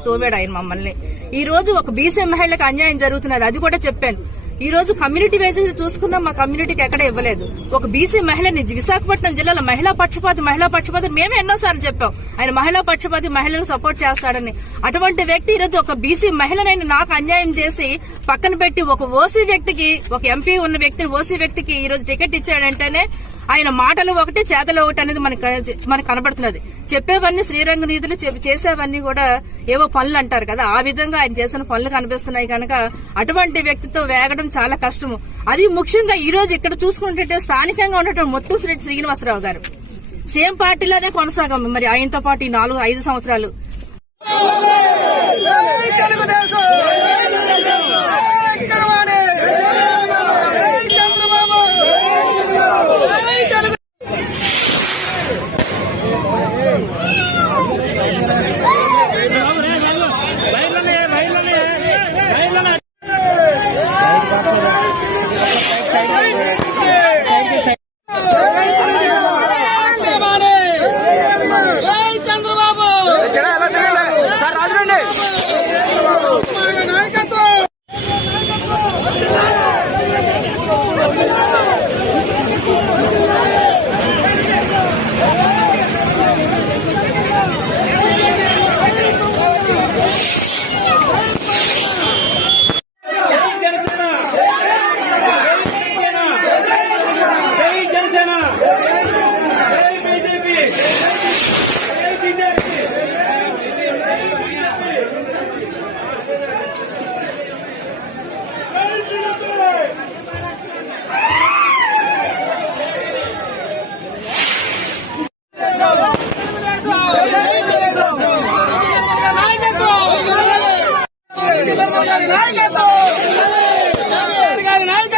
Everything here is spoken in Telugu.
తోవాడు ఆయన మమ్మల్ని. ఈ రోజు ఒక బీసీ మహిళలకు అన్యాయం జరుగుతున్నది అది కూడా చెప్పాను. ఈ రోజు కమ్యూనిటీ వేజెస్ చూసుకున్నా మా కమ్యూనిటీకి ఎక్కడ ఇవ్వలేదు. ఒక బీసీ మహిళని విశాఖపట్నం జిల్లాలో మహిళా పక్షపాతి మహిళా పక్షపాతి మేమే ఎన్నోసార్లు చెప్పాం. ఆయన మహిళా పక్షపాతి మహిళలకు సపోర్ట్ చేస్తాడని. అటువంటి వ్యక్తి ఈ రోజు ఒక బీసీ మహిళనైనా నాకు అన్యాయం చేసి పక్కన పెట్టి ఒక ఓసీ వ్యక్తికి ఒక ఎంపీ ఉన్న వ్యక్తిని ఓసీ వ్యక్తికి ఈ రోజు టికెట్ ఇచ్చాడంటేనే ఆయన మాటలు ఒకటి చేతలు ఒకటి అనేది మనకు మనకు కనబడుతున్నది. చెప్పేవన్నీ శ్రీరంగ నీతులు చేసేవన్నీ కూడా ఏవో పనులు అంటారు కదా. ఆ విధంగా ఆయన చేసిన పనులు కనిపిస్తున్నాయి కనుక అటువంటి వ్యక్తితో వేగడం చాలా కష్టము. అది ముఖ్యంగా ఈ రోజు ఇక్కడ చూసుకుంటే స్థానికంగా ఉండటం మొత్తం శ్రీ శ్రీనివాసరావు గారు. సేమ్ పార్టీలోనే కొనసాగాము మరి ఆయనతో పాటు ఈ నాలుగు ఐదు సంవత్సరాలు. Thank you. నాయకత్వం! నాయకత్వం!